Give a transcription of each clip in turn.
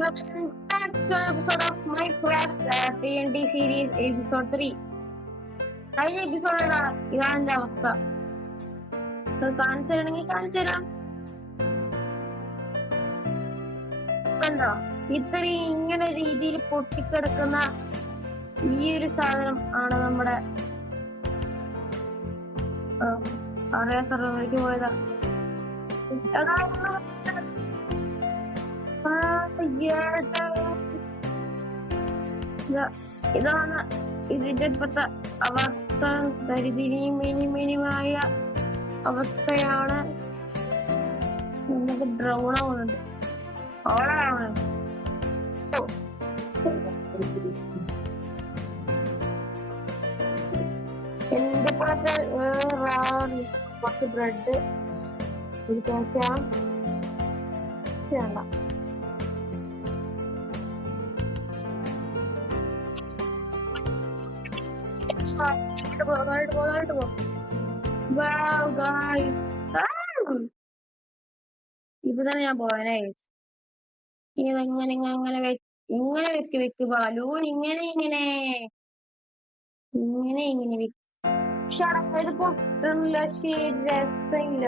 Welcome back to an episode of Minecraft TNT series episode 3. കഴിഞ്ഞ എപ്പിസോഡിലാണ് ഇതാണ് എന്റെ അവസ്ഥ. കാണിച്ചു തരണമെങ്കിൽ കാണിച്ചു തരാം. കണ്ടോ, ഇത്രയും ഇങ്ങനെ രീതിയിൽ പൊട്ടിക്കിടക്കുന്ന ഈ ഒരു സാധനം ആണ് നമ്മുടെ അറിയാൻ സർവ്വയ്ക്ക് പോയതാ. ഇതാണ് ഇതിന്റെ ഇപ്പോഴത്തെ അവസ്ഥ. ദരിദ്രയും മിനിമായ അവസ്ഥയാണ്. നമുക്ക് ഡ്രൗൺ ആവുന്നുണ്ട്. എന്റെ പുറത്ത് കുറച്ച് ബ്രെഡ് ഒരു വേണ്ട. ഇപ്പൊ തന്നെ ഞാൻ പോയനെ. ഇതെങ്ങനെ ഇങ്ങനെ വെക്ക് ബാലൂൻ ഇങ്ങനെ ഇത് പൊട്ടില്ല. ശരി, രസമില്ല.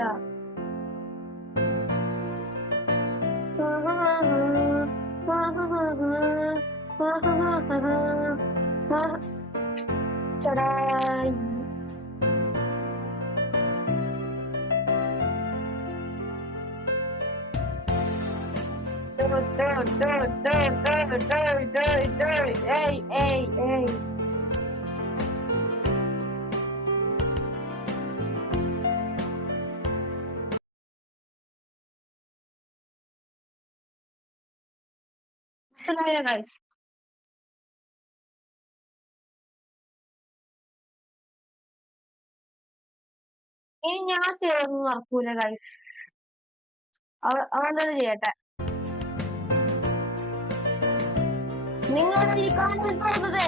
Hey. Guys. ഇനി ഞാൻ ചേർന്ന് നടക്കൂല ഗൈസ്. അവൻ തന്നെ ചെയ്യട്ടെ. നിങ്ങൾ ഈ കാണിച്ചിട്ട് പോകുന്നത്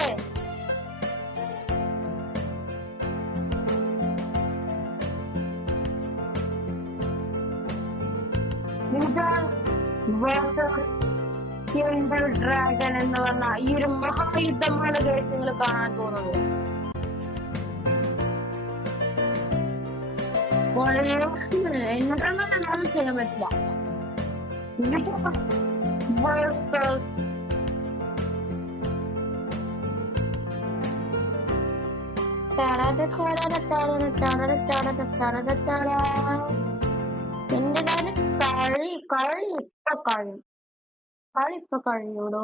ഡ്രാഗൺ എന്ന് പറഞ്ഞ ഈ ഒരു മഹായുദ്ധമാണ് ഗൈസ് നിങ്ങൾ കാണാൻ പോകുന്നത്. എന്നൊന്നും ചെയ്യാൻ പറ്റില്ല. എന്റെ കളി ഇപ്പൊ കഴിയൂടോ.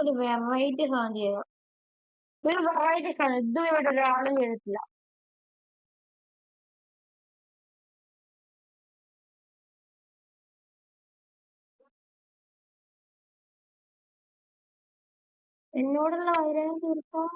ഒരു വെറൈറ്റി സാധനം ചെയ്യാം. ഒരു വെറൈറ്റി സാധനം ഇതുവരെ ഒരാളും ചെയ്തിട്ടില്ല. എന്നോടുള്ള വൈരാഗ്യം തീർക്കാം.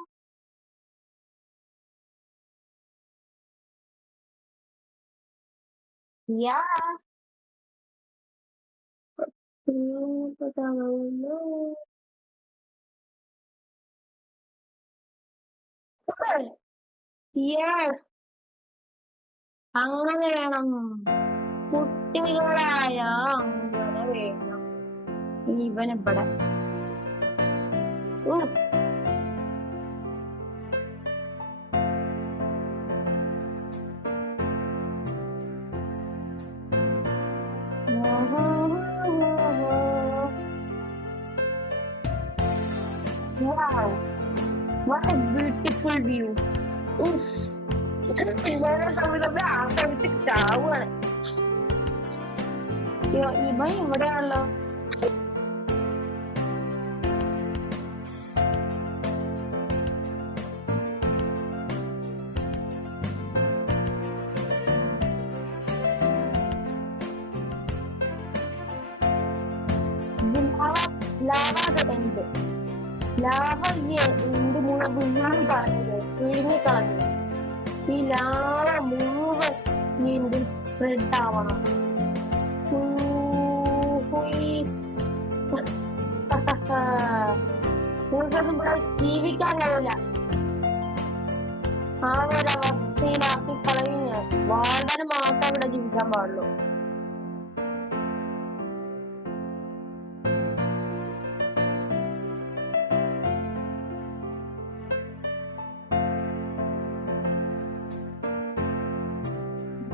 അങ്ങനെ വേണം കുട്ടികളായ, അങ്ങനെ വേണം. ഇനി ഇവനിവിടെ Wow, what a beautiful view. ചാവാണ്. ഇവൻ ഇവിടെയാണല്ലോ. ലാവ എന്ത് മുഴുവൻ പറഞ്ഞത് പിഴുങ്ങിക്കളഞ്ഞു. ഈ ലാവ മുഴുവൻ എന്ത് സ്പ്രെഡ് ആവണം. നിങ്ങൾക്കൊന്നും ഇവിടെ ജീവിക്കാൻ കഴിയില്ല. ആ ഒരവസ്ഥയിലാക്കി കളയുന്ന വാർഡന് മാത്രം ഇവിടെ ജീവിക്കാൻ പാടുള്ളൂ.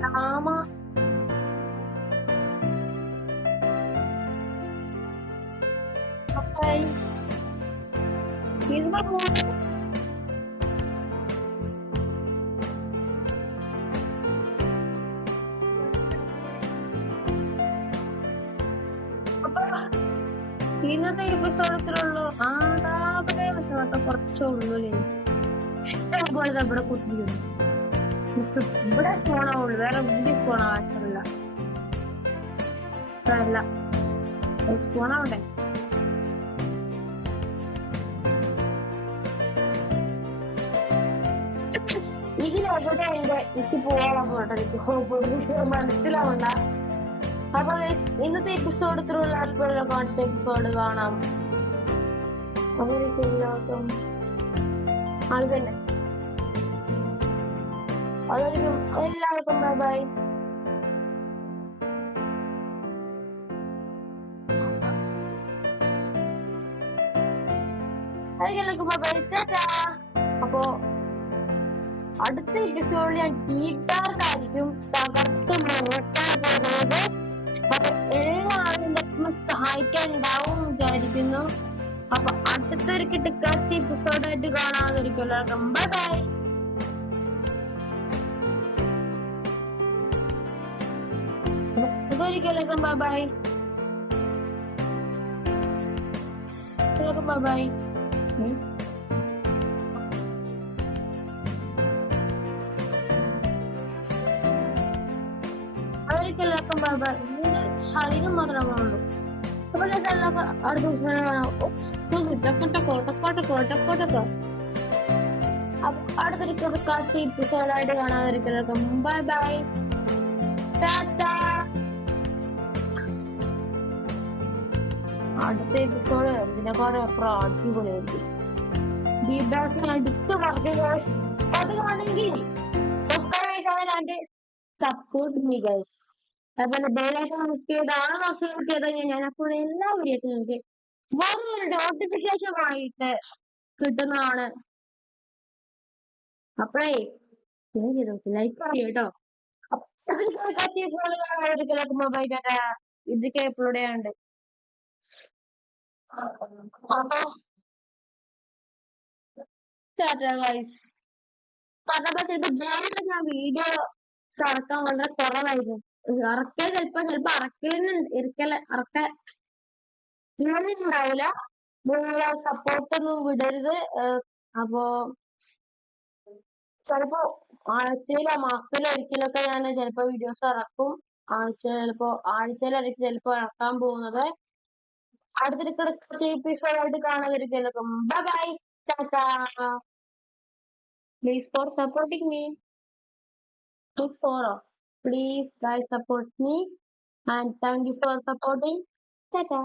drama. Okay. He's my boy. അപ്പൊ ഇന്നത്തെ എപ്പിസോഡ് ഇത്രേ ഉള്ളൂ. കുറച്ചേ ഉള്ളൂ അല്ലേ? ഇഷ്ടംപോലെ ഇവിടെ കുത്തിയിരുന്നു. ഇവിടെ ഫോണാവുള്ളൂ, വേറെ എവിടെ ഫോൺ ആവശ്യമില്ല. ഫോണാവണ്ടേ? ഇതിലെവിടെ എനിക്ക് പോകാൻ പോട്ടെ, എനിക്ക് മനസ്സിലാവണ്ട. അപ്പൊ ഇന്നത്തെ എപ്പിസോഡ് ഇത്രയുള്ള അടുത്ത എപ്പിസോഡ് കാണാം. അവർക്ക് എല്ലാവർക്കും അത് തന്നെ. അതായിരിക്കും എല്ലാവർക്കും ബൈ ബൈ. എല്ലാവർക്കും ബൈ ബൈ. അപ്പോ അടുത്ത എപ്പിസോഡിൽ ഞാൻ ഡീപ്പാർക്കായിരിക്കും തകർത്ത് മുഴക്കാൻ പോകുന്നത്. അപ്പൊ എല്ലാവരും സഹായിക്കാൻ ഉണ്ടാവും വിചാരിക്കുന്നു. അപ്പൊ അടുത്തൊരു കിടക്കാച്ച എപ്പിസോഡായിട്ട് കാണാതിരിക്കും. എല്ലാവർക്കും ബൈ ബൈ. എല്ലാവർക്കും ബൈ ബൈ. എല്ലാവർക്കും ബൈ ബൈ. എല്ലാവർക്കും ബൈ ബൈ. ശരീരം മാത്രമേ ഉള്ളൂ. അപ്പൊ എല്ലാവർക്കും അടുത്ത ദിവസം അടുത്തൊരു കിടക്കാച്ച എപ്പിസോഡായിട്ട് കാണാതിരിക്കും. എല്ലാവർക്കും ബൈ ബൈ. അടുത്ത എപ്പിസോഡ് ഇതിനെക്കാളും അപ്പുറം അടിപൊളിയായിരിക്കും. അടുത്ത് പറയുക അത് കാണുമെങ്കിൽ സപ്പോർട്ട് മീ ഗൈസ്. അതുപോലെ ബെല്ലൈക്കൺ കിട്ടിയതാണ് കിട്ടിയത് ഞാൻ അപ്പോൾ എല്ലാ വീഡിയോസും നിങ്ങൾക്ക് വേറെ ഒരു നോട്ടിഫിക്കേഷൻ ആയിട്ട് കിട്ടുന്നതാണ്. അപ്പോഴേ ലൈക്ക് കേട്ടോ. മൊബൈൽ ഇതൊക്കെ അപ്ലോഡ് ചെയ്യാനുണ്ട്. അപ്പൊ ഞാൻ വീഡിയോ ഇറക്കാൻ വളരെ കുറവായിരുന്നു. ഇറക്കൽ ചിലപ്പോ ഉണ്ടാവില്ല. നിങ്ങളെ സപ്പോർട്ടൊന്നും വിടരുത്. അപ്പോ ചിലപ്പോ ആഴ്ചയിലോ മാസത്തിലോ ഒരിക്കലൊക്കെ ഞാൻ ചിലപ്പോ വീഡിയോസ് ഇറക്കും. ആഴ്ചയിലായിരിക്കും ചിലപ്പോ ഇറക്കാൻ പോകുന്നത്. അടുത്തൊരു കിടക്കാച്ച എപ്പിസോഡായിട്ട് കാണാതിരിക്കും. Bye bye. Please for supporting me. Please guys support me and thank you for supporting. Tata.